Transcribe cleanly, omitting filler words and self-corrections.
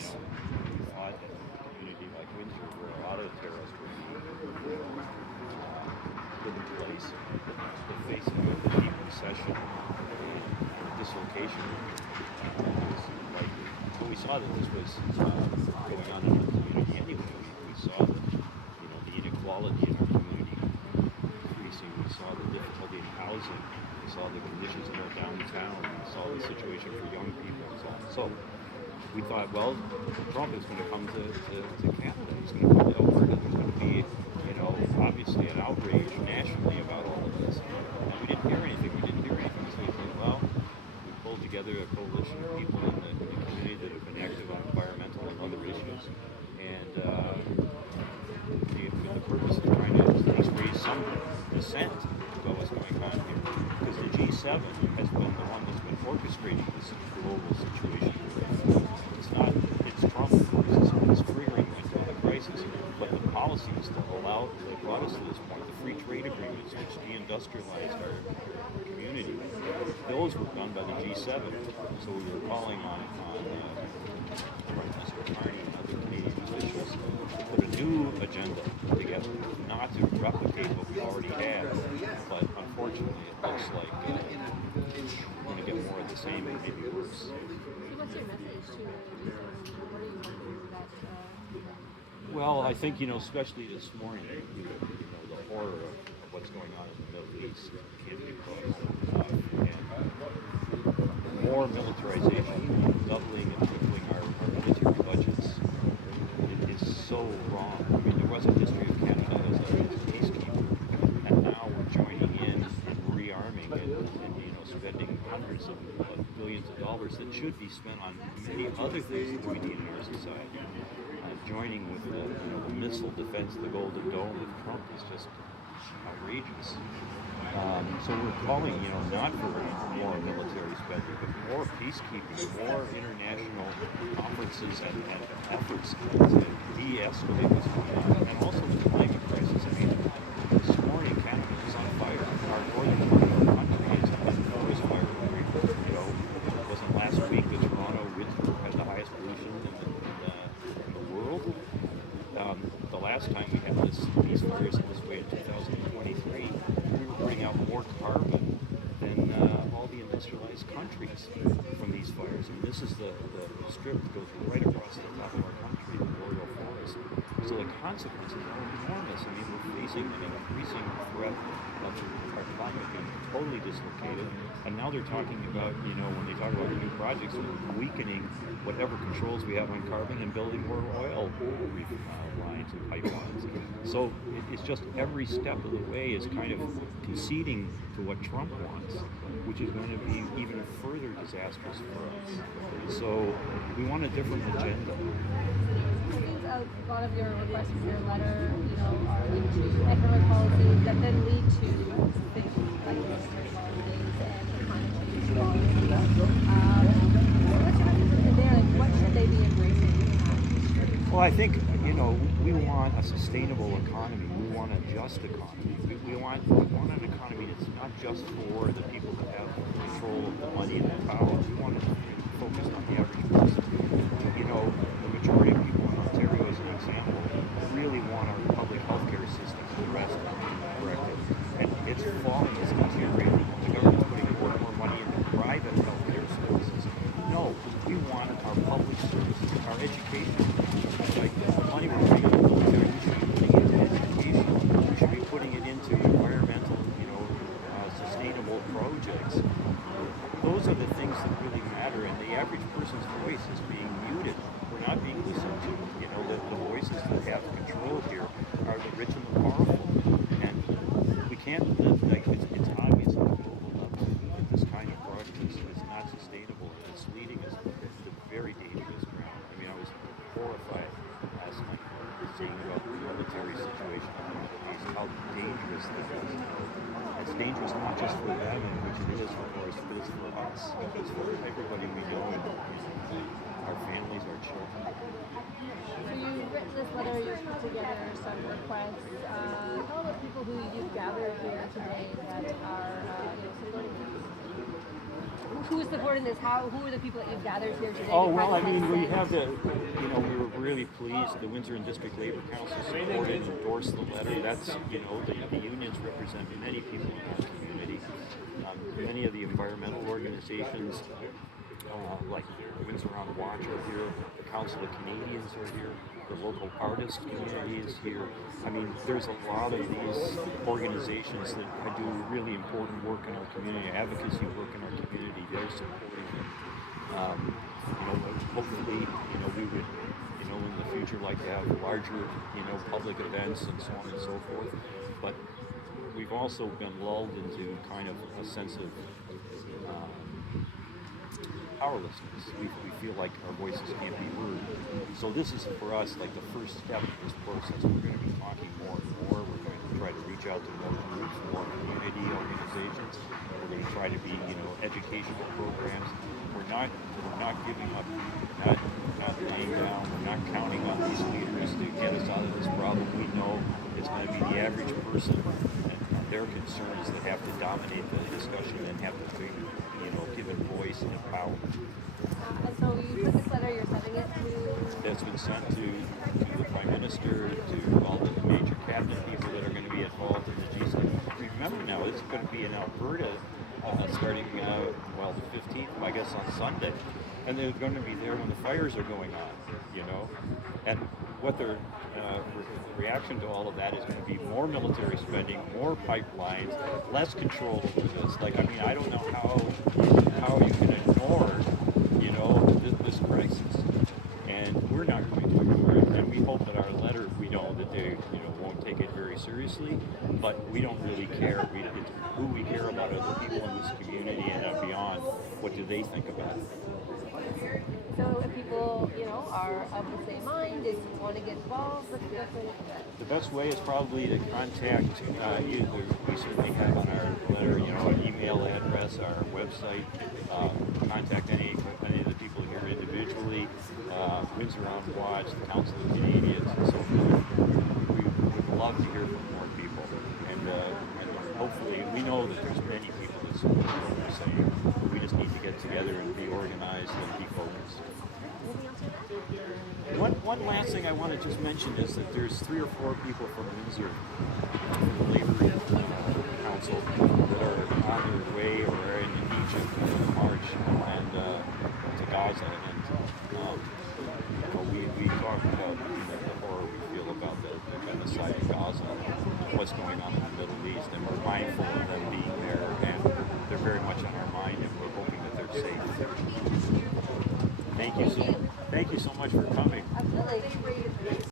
we thought that a community like Windsor, where a lot of the terrorists would be put in place, the facing of the deep recession and dislocation was likely. But we saw that this was going on in our community anyway. We saw that, the inequality in our community increasing. We saw the difficulty in housing. We saw the conditions in our downtown. We saw the situation for young people and so on. So we thought, well, Trump is going to come to Canada. He's going to come to Alberta. There's going to be, obviously an outrage nationally about all of this. And we didn't hear anything. So we said, well, we pulled together a coalition of people in the community that have been active on environmental and other issues. And the purpose of trying to at least raise some dissent about what's going on here. Because the G7 has been the one that's been orchestrating this global situation. It's Trump who's triggering the crisis, but the policies that brought us to this point, the free trade agreements which deindustrialized our community, those were done by the G7. So we were calling on Prime Minister Carney and other Canadian officials to put a new agenda together, not to replicate what we already had, but unfortunately it looks like we're going to get more of the same and maybe worse. So what's your message to what are you hoping that Well, I think, especially this morning, the horror of what's going on in the Middle East can't be brought home enough. And more militarization, doubling and tripling our military budgets, it is so wrong. I mean, there was a history of Canada as a peacekeeper, and now we're joining in and rearming and spending hundreds of billions of dollars that should be spent on many other things that we need in our society. Joining with the missile defense, the Golden Dome with Trump is just outrageous. So we're calling, not for more military spending, but more peacekeeping, more international conferences and efforts to de-escalate what's going on, and also the climate crisis. I mean, this morning Canada is on fire. Our northern part of our country is in the forest fire. It wasn't last week that Toronto had the highest pollution in the world. The last time we had these fires in this way in 2023, we were putting out more carbon than all the industrialized countries from these fires. And this is the strip that goes right across the top of our country, the boreal forest. So the consequences are enormous. I mean, we're facing an increasing threat of our climate being totally dislocated. And now they're talking about, when they talk about new projects, weakening whatever controls we have on carbon and building more oil lines and pipelines. So it's just every step of the way is kind of conceding to what Trump wants, which is going to be even further disastrous for us. So we want a different agenda. a lot of your requests from your letter, are linked to economic policies that then lead to things like military policies and the climate change policy. What's your message there? Like, what should they be embracing in that? Well, I think, we want a sustainable economy. We want a just economy. We want an economy that's not just for the people that have control of the money and the power. We want it to be focused on the average person. The majority of people in Ontario, as an example, really want our public healthcare system addressed and corrected. And it's falling, it's deteriorating. The government's putting more and more money into private healthcare services. No, we want our public services, our education. Like the money we're putting into the military, we should be putting it into education. We should be putting it into environmental, sustainable projects. Those are the things that really matter, and the average person's voice is being muted. We're not being listened to. The voices that have control here are the rich and the powerful, and we can't live like it's obvious at the global level that this kind of progress is not sustainable, and it's leading us to very dangerous ground. I mean, I was horrified last night seeing about the military situation in the Middle East, how dangerous this is. It's dangerous not just for them, which it is, of course, but it's for us. It's for everybody we know, our families, our children. So you've written this letter, you've put together some requests. Tell about people who you've gathered here today that are supporting this. who's supporting this? Who are the people that you've gathered here today? Oh, to well, I kind mean, of we sense? have the, you know, we were really pleased. The Windsor and District Labor Council supported and endorsed the letter. That's, you know, the unions represent many people in our community. Many of the environmental organizations, like Windsor on Watch are here, the Council of Canadians are here, the local artist community is here. I mean, there's a lot of these organizations that do really important work in our community, advocacy work in our community. They're supporting it. You know, hopefully, you know, we would, you know, in the future like to have larger, you know, public events and so on and so forth. But we've also been lulled into kind of a sense of powerlessness. We feel like our voices can't be heard. So this is for us like the first step in this process. We're going to be talking more and more. We're going to try to reach out to more groups, more community organizations. We're going to try to be, you know, educational programs. We're not giving up. We're not laying down. We're not counting on these leaders to get us out of this problem. We know it's going to be the average person and their concerns that have to dominate the discussion and have to be, you know, given voice and power. And so you put this letter, you're sending it to... That's been sent to the Prime Minister, to all the major cabinet people that are going to be involved in the G7. Remember now, it's going to be in Alberta starting, well, the 15th, I guess, on Sunday. And they're going to be there when the fires are going on, you know. And what their reaction to all of that is going to be more military spending, more pipelines, less control over this. Like, I mean, I don't know how you can ignore, you know, this crisis. And we're not going to ignore it. And we hope that our letter, we know that they, you know, won't take it very seriously, but we don't really care. Who we care about are the people in this community and beyond. What do they think about it? So if people, you know, are of the same mind and want to get involved, what's the best way to do that? The best way is probably to contact either we certainly have on our letter, you know, an email address, our website. Contact any of the people here individually. Windsor on Watch, the Council of Canadians, and so forth. We would love to hear from more people, and hopefully we know that there's many people that support what we're saying. We just need to get together and be organized and be focused. One last thing I want to just mention is that there's 3 or 4 people from Windsor, from the Labor Council, that are on their way or are in Egypt for the march and to Gaza. And you know, we talk about, you know, the horror we feel about the genocide in Gaza, what's going on in the Middle East, and we're mindful of them being there, and they're very much on our mind, and we're hoping that they're safe. Thank you so much for coming.